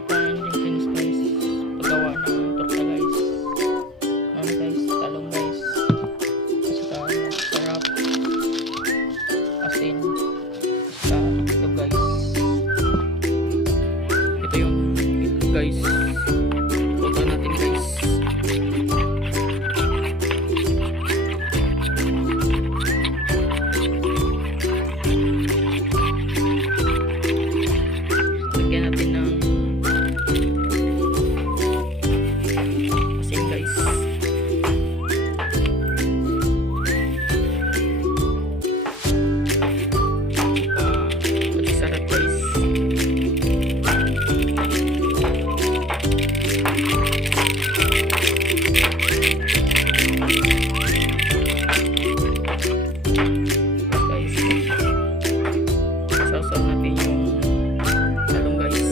Japan ingredients guys, paggawa ng torta guys. Ano guys, talong guys, at saka sarap, asin, saka itlog guys. Ito yung itlog guys, luto natin guys. Lagyan natin ng asin guys. Pati sarap guys. Sausaw natin yung talong guys.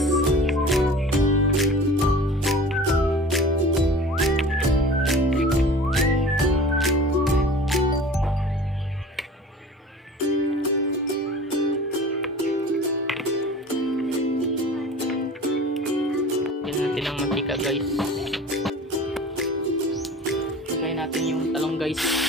Lagyan natin ng mantika guys. Lagyan natin yung talong guys.